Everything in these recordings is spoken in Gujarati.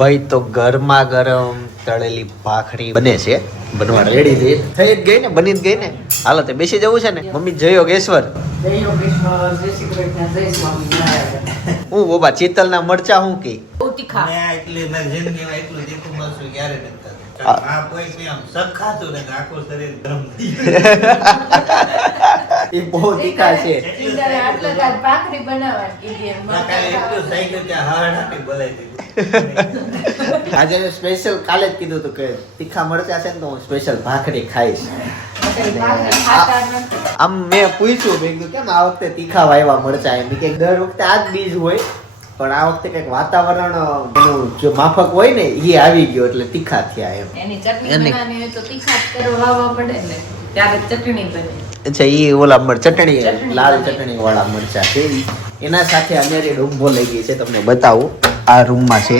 ભાઈ તો ગરમા ગરમ તળેલી ભાખરી બને છે, બનવા રેડી થઈ જ ગઈ ને, બની જ ગઈ ને. હાલો તે બેસી જવું છે ને. મમ્મી જય યોગેશ્વર. હું બોબા ચિત્તલ ના મરચા હું કે એ બહુ તીખા છે. આજે સ્પેશિયલ કાલે જ કીધું હતું કે તીખા મરચા છે ને તો હું સ્પેશિયલ ભાખરી ખાઈશ. આમ મેં પૂછ્યું, મેં કીધું કેમ આ વખતે તીખા વાયવા મરચા? એમ કે દર વખતે આ જ બીજ હોય, પણ આ વખતે કઈક વાતાવરણ જો માફક હોય ને એ આવી ગયો એટલે તીખા થયા એમ. એની ચટણી બનાવવાની હોય તો તીખા કરવા પડે ને, ત્યારે ચટણી બને. અચ્છા, ઈ ઓલા ચટણી લાલ ચટણી વાળા મરચા છે. એના સાથે અનેરી ડુંબો લઈ ગઈ છે, તમને બતાવું. આ રૂમમાં છે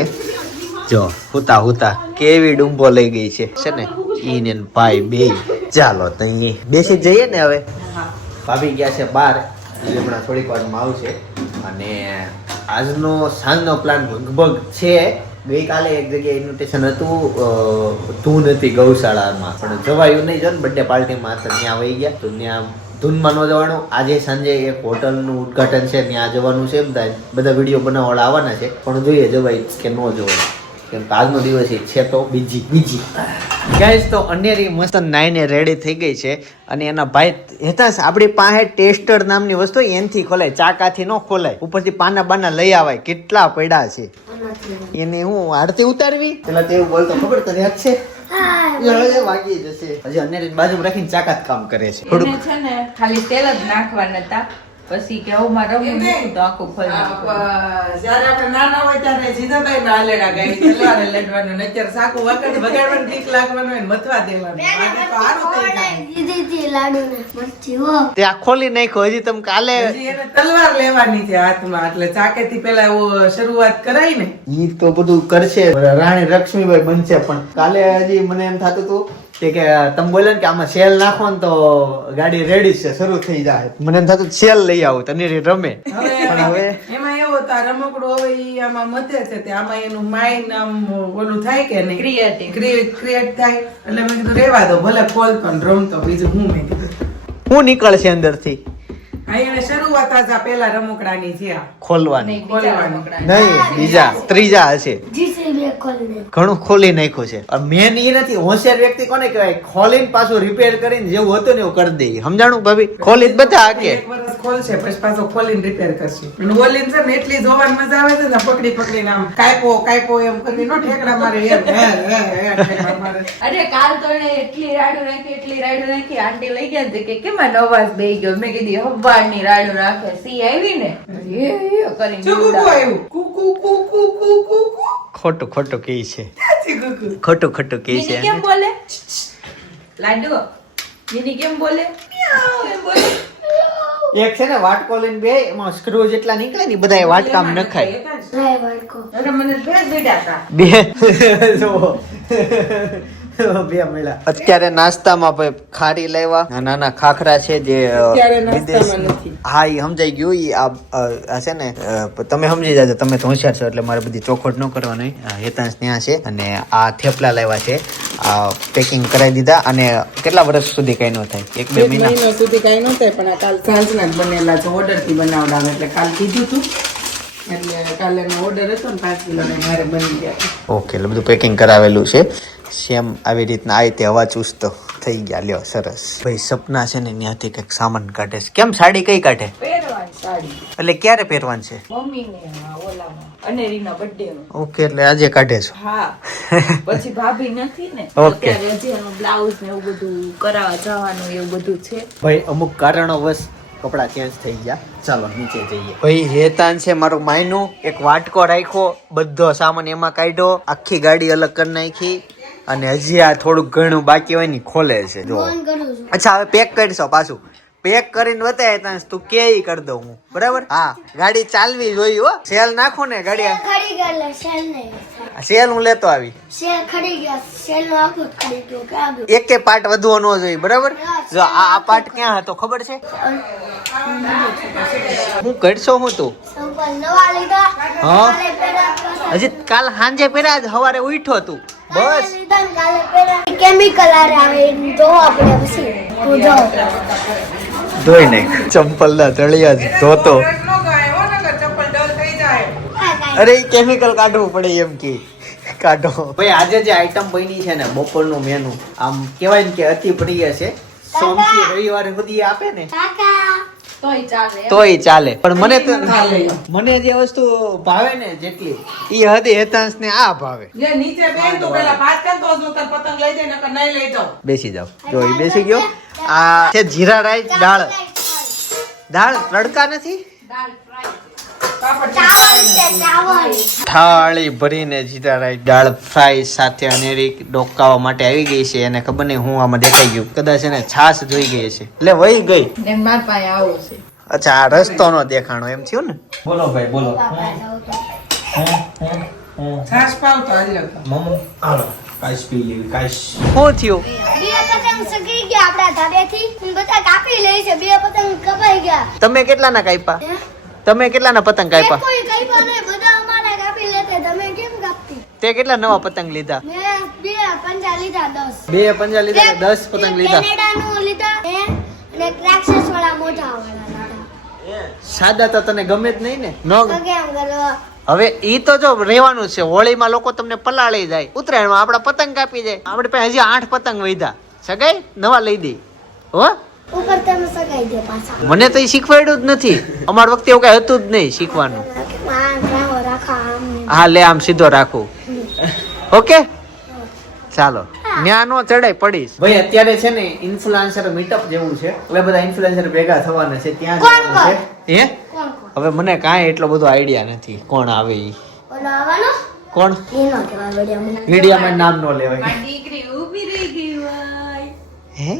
જો, હુતા હુતા કેવી ડુંબો લઈ ગઈ છે ને ઈ ને ભાઈ બે. ચાલો તો બેસી જઈએ ને હવે. ભાભી ગયા છે બહાર, હમણાં થોડીક વારમાં આવશે. અને આજનો સાંજનો પ્લાન લગભગ છે. ગઈકાલે એક જગ્યાએ ઇન્વિટેશન હતું, ધૂન હતી ગૌશાળામાં, પણ જવાયું નહીં. જો ને બર્થડે પાર્ટીમાં તો ત્યાં વહી ગયા, તો ત્યાં ધૂનમાં ન જવાનું. આજે સાંજે એક હોટલનું ઉદઘાટન છે, ત્યાં જવાનું છે. બધા વિડીયો બનાવવાળા આવવાના છે, પણ જોઈએ જવાય કે ન જવાય, કેમ કે આજનો દિવસ છે તો બીજી ગાઈસ. તો અનેરી મસ્ત નાઈને રેડી થઈ ગઈ છે. અને એના ભાઈ હેતાંશ, આપણી પાસે ટેસ્ટર નામની વસ્તુ એનથી ખોલાય, ચાકાથી ન ખોલાય. ઉપરથી પાના બાના લઈ આવાય, કેટલા પડ્યા છે. એને હું આરતી ઉતારવી પેલા તેવું બોલતો ખબર તને યાદ છે? વાગી જશે. હજી અનેરી બાજુ રાખીને ચાકાત કામ કરે છે. એને છે ને ખાલી તેલ જ નાખવાના હતા, પછી કે હું મારા રમવું તો આખું ફરી જ્યારે આપણે નાના હોય ત્યારે જીજાભાઈ ના હાલેડા ગાઈ તલવારે લડવાનું, નચર સાકુ વખત વગાડવાનું, ટીક લાગવાનું હોય, મથવા દેવાનું. આજે તો હારું થઈ જાય. દીદી લાડુ ને મરચી હો તે આ ખોલી નાખ્યો. હજી તમે કાલે હજી એને તલવાર લેવાની છે હાથમાં, એટલે ચાકેથી પેલા એવું શરૂઆત કરાય ને. ઈ તો બધું કરશે, રાણી લક્ષ્મીબાઈ બનશે. પણ કાલે હજી મને એમ થતું હતું કે તમે બોલે ને કે આમાં સેલ નાખો ને તો ગાડી રેડી છે, શરૂ થઈ જાય. મને એમ થતું સેલ લઈ આવું તને રમે. પણ હવે એમાં એવું હતું, આ રમકડું હવે ઈ આમાં મધે છે, તે આમાં એનું માઇન્ડ આમ ઓલું થાય કે નહીં, ક્રિએટ થાય. એટલે મેં કીધું રેવા દો, ભલે ખોલતો ને રમતો, બીજું હું મેં કીધું હું નીકળશે અંદરથી. હા, એને શરૂઆત આજ આ પેલા રમકડાની છે, આ ખોલવાની ખોલવાની. નહીં, બીજા ત્રીજા હશે. જીસે બે ખોલી દે. ઘણું ખોલી નાખ્યું છે. મેન એ નથી, હોશિયાર વ્યક્તિ કોને કહેવાય? ખોલીને પાછું રિપેર કરીને જેવું હતું ને એવું કરી દે. સમજાણું ભાભી? ખોલી જ બધા કે એક વર્ષ ખોલશે પછી પાછો ખોલીને રિપેર કરશે. અને ઓલીને છે ને એટલી જોવાની મજા આવે છે ને, પકડી પકડીને આમ કાયપો એમ કરી નો ઠેકડા મારે એમ ઠેકડા મારે. અરે કાલ તો એને એટલી રાડું નાખી આંટી લઈ ગયા ને કે કેમ આ અવાજ બેહી ગયો. મેં કીધી હવારની રાડું રાખે, સી આવી ને કરીને શું કુકુ આવ્યું? કુકુ કુકુ કુકુ કુ. ખોટું ખોટું કે છે, ક્યાંથી કુકુ? ખોટું ખોટું કે જીની છે. કેમ બોલે? લાડુ જીની કેમ બોલે? મ્યાઉ એમ બોલે. એક છે ને વાટકો લઈને બે, એમાં સ્ક્રૂ જેટલા નીકળે ને બધા વાટકામ નખાય. રાય વાડકો અરે મને ભેજ બેઠા હતા. બે જો બે મળ્યા. અત્યારે નાસ્તામાં ભાઈ ખારી લાવ્યા, નાના ખાખરા છે જે અત્યારે નાસ્તામાં વિદેશ. નથી. હા, એ સમજાઈ ગયું. ઈ આ છે ને, તમે સમજી જાજો, તમે તો હોશિયાર છો એટલે મારે બધી ચોખવટ ન કરવાની. હેતાંશ ત્યાં છે. અને આ થેપલા લાવ્યા છે, આ પેકિંગ કરાવી દીધા. અને કેટલા વર્ષ સુધી કઈ ન થાય, 1-2 મહિના મહિનો સુધી કઈ ન થાય, પણ આ કાલ સાંજના જ બનેલા છે, ઓર્ડર થી બનાવડાવે. એટલે કાલ કીધું તું, એટલે કાલે ઓર્ડર હતો ને 5 કિલો ને મારે બની ગયા. ઓકે, એટલે બધું પેકિંગ કરાવેલું છે. સેમ આવી રીતના આ રીતે હવા ચુસ્તો થઈ ગયા. લ્યો, સરસ. ભાઈ સપના છે ને ત્યાંથી કંઈક સામાન કાઢે છે. કેમ સાડી કઈ કાઢે? પહેરવાની સાડી એટલે ક્યારે પહેરવાનું છે? મમ્મીને ઓલામાં અનેરીના બર્થડે નો. ઓકે, એટલે આજે કાઢે છો. હા, પછી ભાભી નથી ને, ઓકે. અત્યારે હજી એનું બ્લાઉઝ ને એવું બધું કરાવવા જવાનું એવું બધું છે. ભાઈ અમુક કારણોવશ કપડા ચેન્જ થઈ ગયા. ચાલો નીચે જઈએ. ભાઈ હેતાન છે મારું માયનું, એક વાટકો રાખ્યો, બધો સામાન એમાં કાઢ્યો, આખી ગાડી અલગ કરી નાખી. અને હજી આ થોડુંક ઘણું બાકી હોય ને ખોલે છે. જો ફોન કરું છું. અચ્છા, હવે પેક કરશો પાછું? પેક કરીને બતાય ત્યાં તું કે કરી દઉં હું બરાબર. હા ગાડી ચાલવી જોઈએ હો. સેલ નાખો ને ગાડી. ખરી ગયા સેલ નહીં સેલ હું લેતો આવી. સેલ ખરી ગયા સેલ નો આખું ખરી ગયો કે આગળ એક પાર્ટ વધવો ન જોઈએ બરાબર. જો આ પાર્ટ ક્યાં હતો ખબર છે? હું કરશો હું તું સંપલ નવા લીધા હા. કાલે પહેરા હજી કાલ સાંજે પહેર્યા જ સવારે ઉઠ્યો તું બસ. લીધા ને કાલે પહેરા કેમિકલ આરે આવે તો આપણે પછી તું જો ધોઈ નાખ ચંપલ ના તળિયા જ ધોતો. નો ગાય હો નકર ચપ્પલ ડલ થઈ જાય. અરે કેમિકલ કાઢવું પડે એમ કે કાઢો. ભાઈ આજે જે આઈટમ બની છે ને બપોરનું મેનુ આમ કહેવાય ને કે અતિ પ્રિય છે. સોમથી રવિવારે સુધી આપે ને કાકા તોય ચાલે તોય ચાલે. પણ મને તો મને જે વસ્તુ ભાવે ને જેટલી ઈ હદે હેતાંશ ને આ ભાવે. જે નીચે બેન તો પેલા ભાત કર તો હું તાર પતંગ લઈ જાય નકર નહીં લઈ જાઉં. બેસી જાવ. જો ઈ બેસી ગયો. આ છે જીરા રાઈસ દાળ. દાળ તડકા નથી. દાળ ફ્રાય પાપડ ચાવલ છે ચાવલ થાળી ભરીને જીરા રાઈસ દાળ ફ્રાય સાથે અનેરી ડોકાવા માટે આવી ગઈ છે. એને ખબર નહીં હું આમાં દેખાઈ ગયું કદાચ એને છાશ જોઈ ગઈ છે એટલે વહી ગઈ. ને માર પાસે આવો છે. અચ્છા આ રસ્તો નો દેખાણો એમ થયું ને. બોલો ભાઈ બોલો. પાપા જાવ તો છાશ પાવ તો હાલ્યો તો. કાશ પી લેવી કાશ. શું થયું? બે પતંગ સગી ગયા આપડા ધાબેથી હું બધા કાપી લઈ છે બે પતંગ કપાઈ ગયા તમે કેટલાના કાપ્યા? તમે કેટલાના પતંગ કાપ્યા? કોઈ કાપ્યા નહીં બધા અમારા કાપી લેતે તમે કેમ કાપતી તે કેટલા નવા પતંગ લીધા? મેં બે પંજા લીધા 10 બે પંજા લીધા ને 10 પતંગ લીધા. કેનેડાનું લીધા અને ક્રેક્સસ વાળા મોટા વાળા સાદા તો તને ગમે જ નહીં ને. તો ન કેમ કરવા હવે ઈ તો જો રહેવાનું છે. હોળીમાં લોકો તમને પલાળી જાય, ઉત્તરાયણમાં આપડા પતંગ કાપી જાય. આપણે પાસે હજી 8 પતંગ વધ્યા. સગાઈ નવા લઈ દે હો. ઉપર તમે સગાઈ દે પાછા મને તો ઈ શીખવાડ્યું જ નથી. અમાર વખતે એવું કઈ હતું જ નહીં શીખવાનું. રાખા આમ હા લે આમ સીધો રાખું. ઓકે ચાલો ન્યા નો ચડાઈ પડીશ. ભાઈ અત્યારે છે ને ઇન્ફ્લુએન્સર મીટઅપ જેવું છે. હવે બધા ઇન્ફ્લુએન્સર ભેગા થવાના છે ત્યાં જવાનું છે. હે કોણ હવે મને કાંઈ એટલો બધો આઈડિયા નથી કોણ આવે ઈ. ઓલો આવવાનો કોણ એનો કેવા વિડિયો મીડિયામાં નામ નો લેવાય. મારી દીકરી ઊભી રહી ગઈ હોય. હે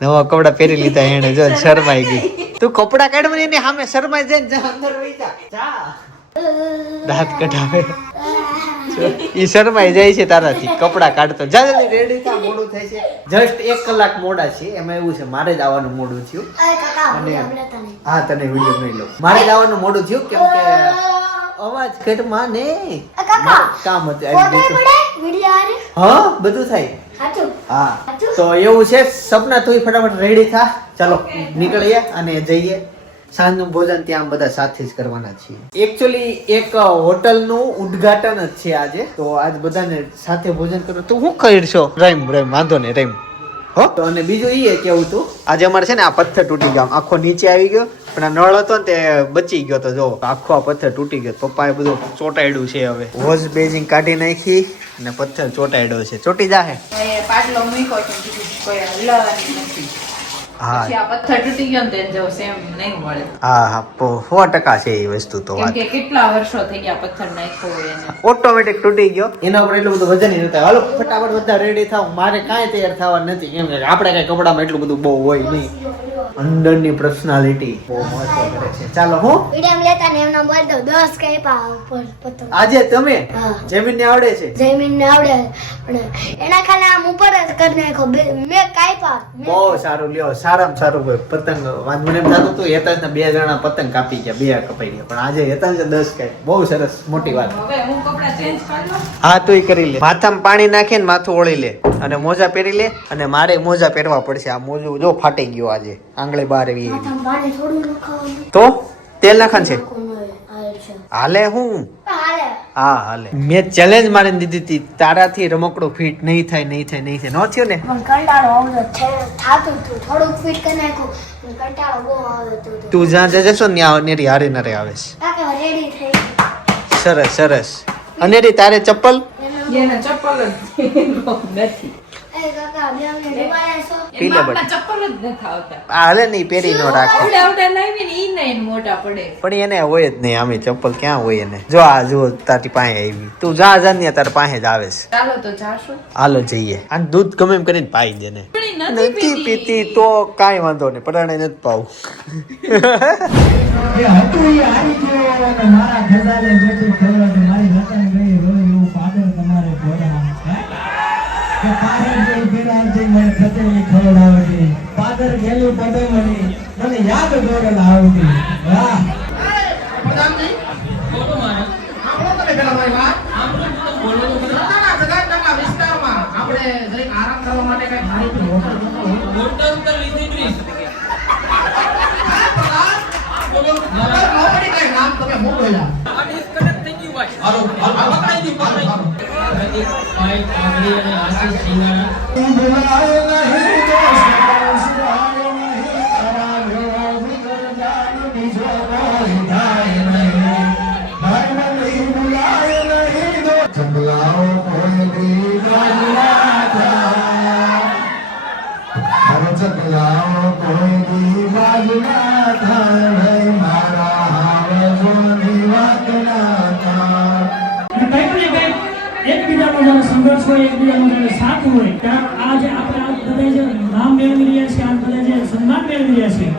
નવા કપડા પહેરી લીધા એને જો શરમાઈ ગઈ. તું કપડા કાઢ એની સામે શરમાઈ જાય જા અંદર વઈ જા. દાંત કઢાવે ઈ શરમાઈ જાય છે તારાથી કપડા કાઢતો. જા જલ્દી રેડી થા મોડું થાય છે. જસ્ટ 1 કલાક મોડા છે. એમાં એવું છે મારે જ આવવાનું મોડું થયું. અરે કાકા અને હમણે તને હા તને વિડિયો નહીં લઉં. મારે જ આવવાનું મોડું થયું કેમ કે અવાજ ઘરમાં ને કાકા કામ હતું ફોટો આવી ગયું. પડે વિડિયો આરે હા બધું થાય. સાચું હા તો એવું છે. સપના તું ફટાફટ રેડી થા. ચાલો નીકળીએ અને જઈએ. સાંજનું ભોજન ત્યાં બધા સાથે જ કરવાના છીએ. એકચ્યુઅલી એક હોટલનું ઉદ્ઘાટન જ છે આજે. તો આજ બધાને સાથે ભોજન કરો. તું શું કરશો? રેમ વાંધો નહીં રેમ હો. અને બીજું એ કેવું તું આજે અમારે છે ને આ પથ્થર તૂટી ગયો. આખો નીચે આવી ગયો પણ આ નળ હતો ને તે બચી ગયો. તો જો આખો આ પથ્થર તૂટી ગયો. પપ્પાએ બધું ચોટાડ્યું છે. હવે વોશ બેઝિંગ કાઢી નાખી અને પથ્થર ચોટાડ્યો છે. ચોટી જાહે. હવે પાટલો મૂક્યો છે કીધું કોઈ હલાવવાની નથી. હા પછી આ પથ્થર તૂટી ગયો ને તે જો સેમ નહીં મળે. હા 100% છે એ વસ્તુ તો કેમ વાત. કે કેટલા વર્ષો થઈ ગયા પથ્થર નાખ્યો હોય એને. ઓટોમેટિક તૂટી ગયો. એના ઉપર એટલું બધું વજન નથી. હાલો ફટાફટ બધા રેડી થાવ. મારે કાંઈ તૈયાર થવા નથી કેમ કે આપણે કઈ કપડામાં એટલું બધું બહુ હોય નહીં. અંદરની પર્સનાલિટી બહુ મહત્વ કરે છે. ચાલો હું વિડિયો લેતા ને એમનો બોલ દો 10 કાપ્યા ઉપર પતંગ આજે તમે હા. જમીન ને આવડે છે જમીન ને આવડે પણ એના ખાલી આમ ઉપર જ કરી નાખો મેં કાપ્યા બહુ સારું લ્યો. સારામાં સારું હોય પતંગ. મને એમ થતું હતું હેતાંશ ને 2 જણા પતંગ કાપી ગયા 2 કપાઈ ગયા પણ આજે હેતાંશ 10 કાપી. બહુ સરસ મોટી વાત. હવે હું કપડા ચેન્જ કરી લઉં. હા તું કરી લે. માથામાં પાણી નાખીને માથું ઓળી લે અને મોજા પહેરી લે. અને મારે મોજા પહેરવા પડશે. આ મોજું જો ફાટી ગયો આજે. આંગળી બહાર આવી ગઈ. માથામાં પાણી થોડું નખાવાનું તો તેલ નાખવાનું છે. હાલે છે હાલે હું હાલે હા હાલે. મેં ચેલેન્જ મારીને દીધી હતી તારાથી રમકડું ફિટ નહીં થાય ન થયું ને. પણ કંટાળો આવતો છે થાતું તું થોડુંક ફિટ કરી નાખું પણ કંટાળો બહુ આવતો હતો તું જ્યાં જશો ને ત્યાં અનેરી હારે નરે આવે છે. કાકા રેડી થઈ સરસ સરસ. અનેરી તારે ચપ્પલ એને ચપ્પલ જ નથી. એ કાકા બે અમને લેવાયા છો પી લે એમાં ચપ્પલ જ નથી આવતા. આ હાલે નહીં પહેરી ન રાખે. આવડે આવડે લાવીને ઈ નહીં મોટા પડે. પણ એને હોય જ નહીં. આમે ચપ્પલ ક્યાં હોય એને. જો આ જો તારી પાસે આવી. તું જા જા ને તારી પાસે જ આવે છે. ચાલો તો જાશું. હાલો જઈએ. આ દૂધ ગમે એમ કરીને પાઈ દે ને. પણ નથી પીતી તો કાંઈ વાંધો નહીં, પરાણે નથી પાવું. એ હતું ઈ હારી ગયો અને મારા ખજાને બેઠી ખવડાવે મારી નતાને ગઈ રોય એવું પાદર તમારે ભોળા કે પાદર જે ભેડા જે મને ખતેલી ખવડાવતી પાદર ગેલી પદમણી મને યાદ દોરલ આવતી. વાહ એકબીજાનો જ્યારે સંઘર્ષ હોય, એકબીજાનો જ્યારે સાથ હોય, ત્યારે આજે આપણે આ બધા જે નામ મેળવી રહ્યા છીએ, આ બધા જે સન્માન મેળવી રહ્યા છીએ,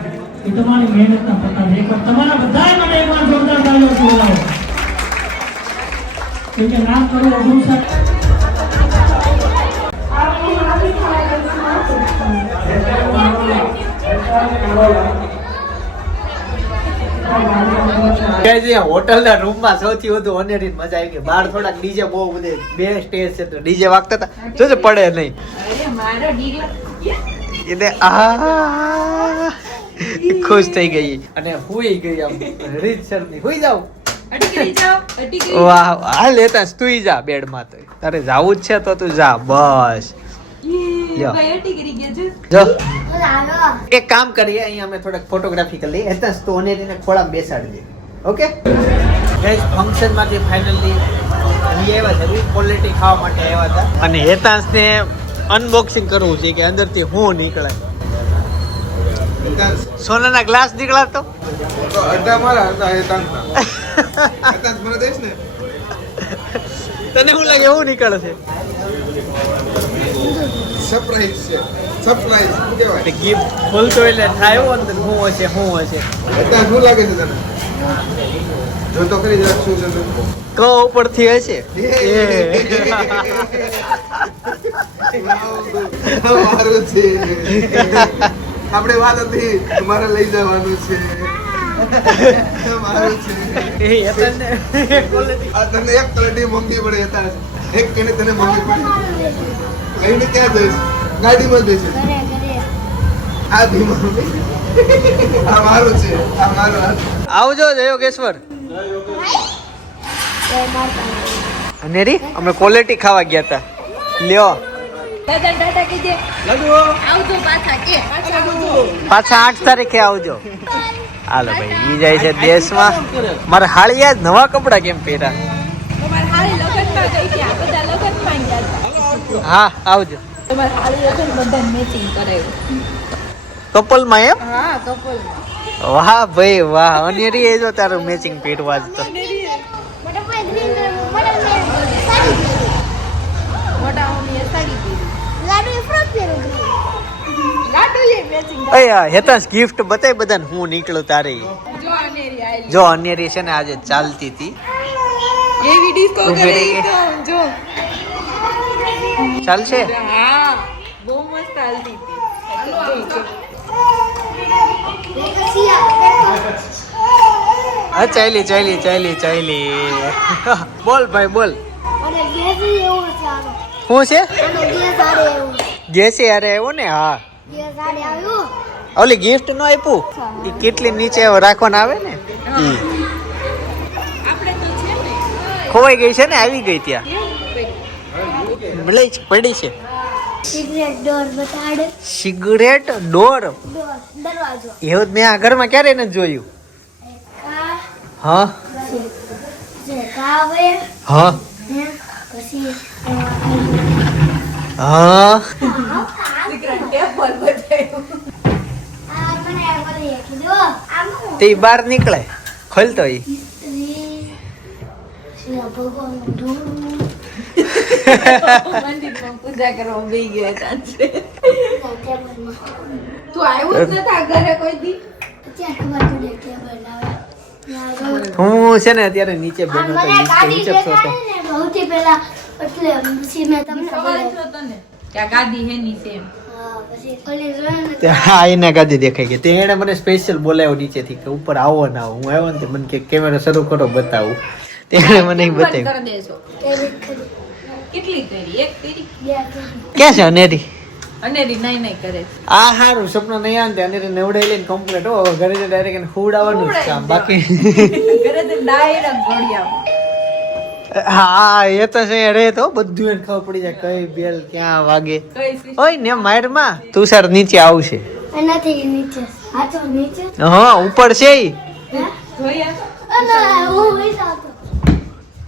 એ તમારી મહેનતના પ્રતાપ. એકવાર તમારા બધાએ મને એકવાર જોરદાર તાળીઓ બોલાવો. કેમ કે નામ કરવું અઘરું છે. હોટલના રૂમમાં સૌથી વધુ અનેરી મજા આવી ગઈ. બહાર થોડાક ડીજે બહુ બધે બે સ્ટેજ છે તો ડીજે વાગતા હતા, જોજે પડે નહીં. અરે મારો ડીજે એટલે ખુશ થઈ ગઈ અને હુઈ ગઈ આમ રીતસરની. હુઈ જાવ, અટકી જાઓ, અટકી વાહ હાલ લેતા સુઈ જા બેડમાં. તો તારે જાવું જ છે તો તું જા બસ. લ્યો. ભાઈ અટકી ગયા છે. જો હાલો એક કામ કરીએ, અહીંયા અમે થોડાક ફોટોગ્રાફી કરી લઈએ. હેતાંશ તો અનેરીને ખોળામાં બેસાડી દે. ઓકે ગાઈસ, ફંક્શન માંથી ફાઇનલી આવ્યા છે, ક્વોલિટી ખાવા માટે આવ્યા હતા અને હેતાંશને અનબોક્સિંગ કરવું છે કે અંદરથી હું નીકળે. સોનાના ગ્લાસ નીકળ્યા તો તને શું લાગે એવું નીકળે છે? સરપ્રાઈઝ છે, સરપ્રાઈઝ શું કહેવાય? ગિફ્ટ ખોલતો એટલે થાય એવું અંદર શું હશે શું હશે. અત્યારે શું લાગે છે તને? જો તો ખરી જરાક શું છે તો. ક ઉપરથી હશે. મારું છે, આપણે વાત હતી તમારે લઈ જવાનું છે. મારું છે. આ તને એક કલટી મોંઘી પડે હતા, એક કને તને મોંઘી પડે. લઈને ક્યાં જઈશ? ગાડીમાં જ બેસીશ. ઘરે ઘરે આ ધીમો આ મારું છે, આ મારું હાથ. આવજો જયોગેશ્વર. એ મારતા અનેરી અમે ક્વોલિટી ખાવા ગયા હતા. લ્યો દાદા ટાટા કીજે. આવજો પાછા કે પાછા આવજો. પાછા 8 તારીખે આવજો. હાલો ભાઈ, ઈ જાય છે દેશમાં. મારે હાળિયા જ નવા કપડા કેમ પહેર્યા? તમારે હારી લગનમાં ગઈ છે, આ બધા લગનમાં ગયા હતા. હા આવજો. તમારે હારી લગન બધા મેચિંગ કરાવ્યું. કપલમાં એમ? હા કપલમાં. વાહ ભાઈ વાહ. અનેરી એ જો તારું મેચિંગ પહેરવા જ તો. મોટા ભાઈ ગ્રીન મોટા મેં સાડી મોટા મમ્મીએ સાડી પહેરી. લાડુ ફ્રોક પહેરું લાડુએ મેચિંગ. અયા હેતાંશ ગિફ્ટ બતાય બધાને હું નીકળું તારે. જો અનેરી આઈ. જો અનેરી છે ને આજે ચાલતી હતી. એવી ડિસ્કો તું કરે પહેરી ઈ કે? તો જો. ચાલશે? હા બહુ મસ્ત હાલતી હતી. હા ચાલી ચાલી ચાલી ચાલી. બોલ ભાઈ બોલ. અને ગેસી એવું છે આનો. શું છે? આનો ગેસ આરે એવું. ગેસે અરે આવ્યો ને. હા ગેસ આરે આવ્યું. ઓલી ગિફ્ટ નો આપ્યું એ કેટલી નીચે રાખવાના આવે ને ઈ. આપણે તો છે ને ખોવાઈ ગઈ છે ને, આવી ગઈ ત્યાં ભલે પડી છે. સિગરેટ ડોર બતાડે. સિગરેટ ડોર ડોર દરવાજો. એવું જ મેં આ ઘરમાં ક્યારે નથી જોયું. કા હા જે કાવે હા હે પછી હા. સિગરેટ ટેબલ બતાવ્યું. આ મને બોલી કીધું આમ તે બહાર નીકળે ખોલતો ઈ. ભગવાન ઢોળ મંદિરમાં પૂજા પૂજા કરવા બેહી ગયો સાંજે. ટેબલમાં તું આવ્યો જ નતા ઘરે કોઈ દી? ત્યાં ખબર પડે ટેબલ આવે હું છે ને અત્યારે નીચે બેઠો મને હતો ગાડી નીચે હતો દેખાય ને સૌથી પહેલા એટલે પછી મેં તમને સવાલ બોલાવ્યો. થયો તને કે આ ગાદી હેની છે એમ. હા, પછી ઓલી જોયું ને તે હા એને ગાદી દેખાઈ ગઈ તે એને મને સ્પેશિયલ બોલાવ્યો નીચેથી કે ઉપર આવો ના આવો હું આવ્યો ને તે મને કે કેમેરા શરૂ કરો બતાવું તેને મને ઈ બંધ બતાવ્યું કરી દેશો. ટેબલ ખરી કેટલી કરી? એક કરી? બે કરી ક્યાં છે અનેરી અનેરી નાઈ નાઈ કરે છે. આ હારું સપનું નહીં આવે ને અનેરી નવડાઈ લઈને કમ્પ્લીટ હો હવે ઘરે ડાયરેક્ટ એને હુવડાવવાનું જ છે આમ બાકી ઘરે તો ડાયરેક્ટ ઘોડિયામાં. હા એ તો છે રે તો બધું એને ખબર પડી જાય કઈ બેલ ક્યાં વાગે કઈ સી- ઓય ને મારમાં તુષાર નીચે આવશે એનાથી નીચે હાચો નીચે હા ઉપર છે ઈ. હે જોયા? અને હું વૈસા હતો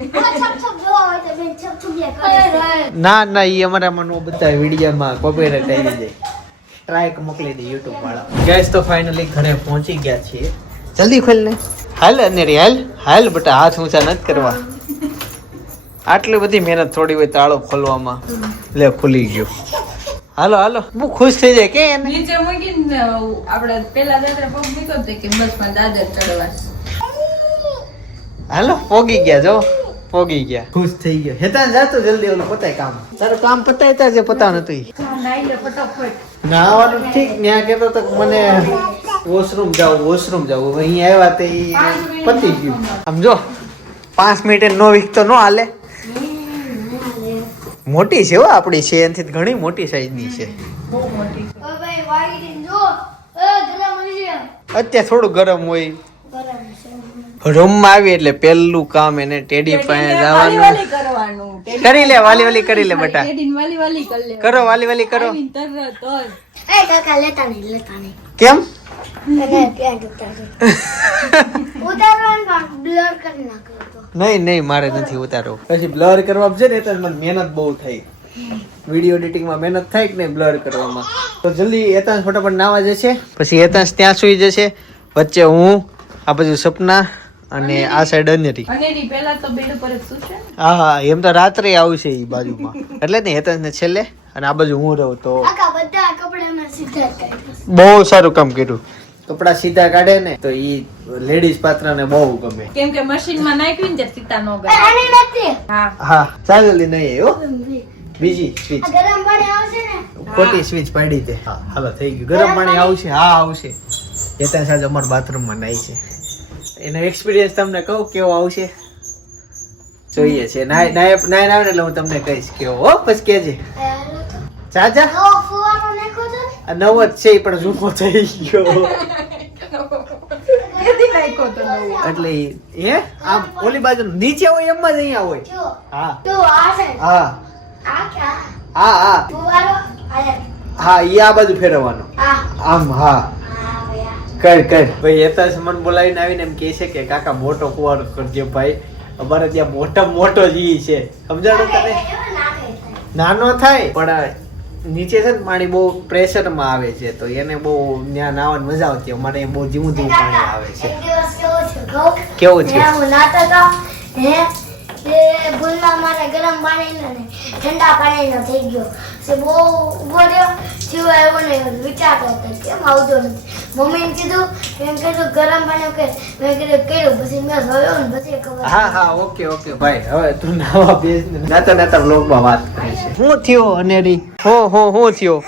છપ છપ જોવા હોય તો બેન છપ છપ કરે ના ના ઈ અમારામાં નો બતાવે વિડીયોમાં કોપીરાઈટ આવી જાય ટ્રાય મોકલી દે YouTube વાળા ગાઈસ તો ફાઇનલી ઘરે પહોંચી ગયા છીએ જલ્દી ખોલ ને હાલ અનેરી હાલ હાલ બટા હાથ ઊંચા નથી કરવા આટલી બધી મહેનત થોડી હોય તાળો ખોલવામાં લે ખુલી ગયો હાલો હાલો બહુ ખુશ થઈ જાય કે એને નીચે મૂકીને આપણે પેલા દાદા પગ મૂક્યો તો કે બસ માં દાદર ચડવા. હાલો પોગી ગયા જો પોગી ગયા ખુશ થઈ ગયો હેતા જાતો જલ્દી ઓલું પતાય કામ તારું કામ પતાયતા જે પતા નતું ઈ. નાઈ લે ફટાફટ. નાવાનું ઠીક ત્યાં કેતો તો કે મને વોશરૂમ જાવું અહીં આવ્યા તે ઈ પતી ગયું આમ જો 5 મિનિટે નો વીક તો નો હાલે મોટી છે હો આપડી છે એનાથી તો ઘણી મોટી સાઈઝ ની છે બહુ મોટી. ઓ ભાઈ વાગી જો ગરમ મળી જાય અત્યારે થોડું ગરમ હોય ગરમ છે રૂમ માં આવી એટલે પેલું કામ એને ટેડી પાસે વાલી જવાનું વાલી કરવાનું. કરી લે વાલી વાલી કરી લે બેટા ટેડીને વાલી વાલી કરી લે. કરો વાલી વાલી કરો આવીને તરત જ. એ કાકા લેતા નહીં કેમ અને પેન્ટ ઉતારવાનું બ્લર કરી નાખ્યો તો નહીં નહીં મારે નથી ઉતારવું પછી બ્લર કરવા છે ને તો મને મહેનત બહુ થઈ વિડીયો એડિટિંગમાં મહેનત થાય કે નહીં બ્લર કરવામાં તો જલ્દી એતાંશ ફટાફટ નાવા જશે પછી એતાંશ ત્યાં સુઈ જશે વચ્ચે હું આ બાજુ સપના અને આ સાઈડ અનેરી અને એની પહેલા તો બેડ ઉપર જ સૂશે. હા હા એમ તો રાત્રે આવશે એ બાજુમાં એટલે ને એતાંશ ને છેલ્લે અને આ બાજુ હું રહું તો કાકા બધા કપડા મેં સીધા કાઢ્યા બહુ સારું કામ કર્યું કપડા સીધા કાઢે ને તો ઈ લેડીઝ પાત્રને બહુ ગમે કેમ કે મશીનમાં નાખ્યું ને સીતા નો ગમે. આની નથી હા હા ચાલ જલ્દી નહીં હો બીજી સ્વિચ આ ગરમ પાણી આવશે ને ખોટી સ્વિચ પાડી દે હા હાલો થઈ ગયું ગરમ પાણી આવશે હા આવશે એતા સાજ અમાર બાથરૂમમાં નાઈ છે એનો એક્સપિરિયન્સ તમને કહું કેવો આવશે જોઈએ છે નાય નાય નાય આવે ને એટલે હું તમને કહીશ કેવો હો પછી કેજે ચાચા નવો ફુવારો નાખ્યો તો ને આ નવો જ છે પણ જૂનો થઈ ગયો કેદી નાખ્યો તો નવો? એટલે હે આમ ઓલી બાજુ નીચે હોય એમ જ અહીંયા હોય જો હા તો આ છે હા આ ક્યાં હા હા ફુવારો આલે હા ઈ આ બાજુ ફેરવવાનો આ આમ હા આ ભયા કર કર ભાઈ એતાસ મને બોલાવીને આવીને એમ કહે છે કે કાકા મોટો ફુવારો કરજો ભાઈ અમારે ત્યાં મોટો જ ઈ છે સમજાણો તને નાનો થાય પણ નીચે છે ને પાણી બહુ પ્રેશરમાં આવે છે તો એને બહુ ત્યાં નાવાની મજા આવતી અમારે બહુ ધીમું ધીમું પાણી આવે છે એક દિવસ કેવો છે કહું કેવું છે મેં હું નાતો તો હે એ ભૂલમાં મારે ગરમ પાણી ને ઠંડા પાણીનો થઈ ગયો છે બહુ ઉભો રહ્યો સિવાય એવો નહીં વિચારતો હતો કેમ આવતો નથી મમ્મીને કીધું એમ કીધું ગરમ પાણી કે મેં કીધું કર્યું પછી મેં જોયો ને પછી ખબર હા હા ઓકે ઓકે ભાઈ હવે તું નાવા બેસ ને નાતા નાતા વ્લોગમાં વાત કરે છે શું થયો અનેરી હું થયો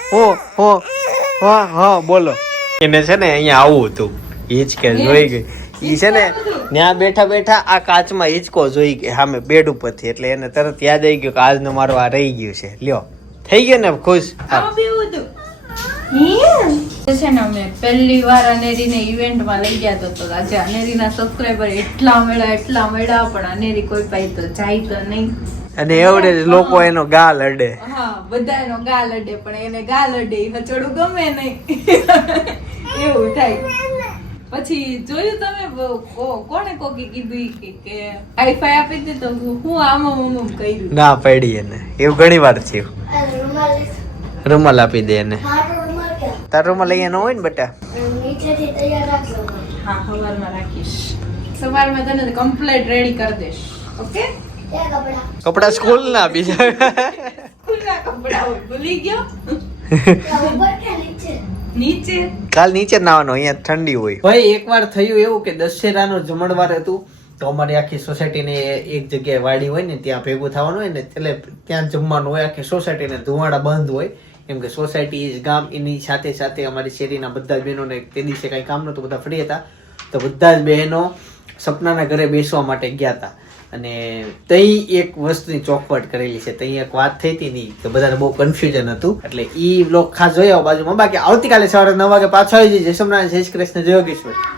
હા બોલો એને છે ને અહીંયા આવું હતું હિંચકે જોઈ ગઈ ઈ છે ને ત્યાં બેઠા બેઠા આ કાચમાં હિંચકો જોઈ ગઈ સામે બેડ ઉપરથી એટલે એને તરત યાદ આવી ગયું કે આજનો મારો આ રહી ગયું છે લ્યો થઈ ગયો ને ખુશ આમાં બેવું હતું. એ છે ને અમે પહેલી વાર અનેરીને ઇવેન્ટમાં લઈ ગયા તો આજે અનેરીના સબસ્ક્રાઇબર એટલા મળ્યા પણ અનેરી કોઈ પાસે તો જાય તો નહીં. અને એવડે જ લોકો એનો ગાલ અડે હા બધા એનો ગાલ અડે પણ એને ગાલ અડે ઈ હચોડું ગમે નહીં એવું થાય. પછી જોયું તમે કોને કોકી કીધું ઈ કે હાઈફાઈ આપી દે તો હું આમ કર્યું. ના પડી એને એવું ઘણી વાર થયું રૂમાલ રૂમાલ આપી દે એને મારો રૂમાલ ક્યાં તાર રૂમાલ અહીંયા ન હોય ને બેટા નીચેથી તૈયાર રાખજો હા સવારમાં રાખીશ. સવારમાં તને કમ્પ્લીટ રેડી કરી દઈશ. ઓકે એ કપડા કપડા સ્કૂલ ના બીજા ખુલ્લા કપડાં કપડા હોય ભૂલી ગયો ઉપર કે નીચે નીચે કાલ નીચે નાવાનો, અહીંયા ઠંડી હોય. ભાઈ એકવાર થયું એવું કે દશેરાનું જમણવાર હતું તો અમારી આખી સોસાયટીને એક જગ્યાએ વાડી હોય ને ત્યાં ભેગું થવાનું હોય ને એટલે ત્યાં જમવાનું હોય. આખી સોસાયટીને ધુવાડા બંધ હોય કેમ કે સોસાયટી ગામ એની સાથે સાથે અમારી શેરીના બધા જ બહેનોને તે દિવસે કાંઈ કામ નહોતું, બધા ફ્રી હતા તો બધા જ બહેનો સપનાના ઘરે બેસવા માટે ગયા હતા. અને તઈ એક વસ્તુની ચોખવટ કરેલી છે, તઈ એક વાત થઈ હતી નહીં તો બધાને બહુ કન્ફ્યુઝન હતું. એટલે ઈ બ્લોગ ખાસ જોઈ આવો બાજુમાં. બાકી આવતીકાલે સવારે 9 વાગે પાછો આવી જઈએ. જય સોમનાથ, જય શ્રી કૃષ્ણ, જય યોગેશ્વર.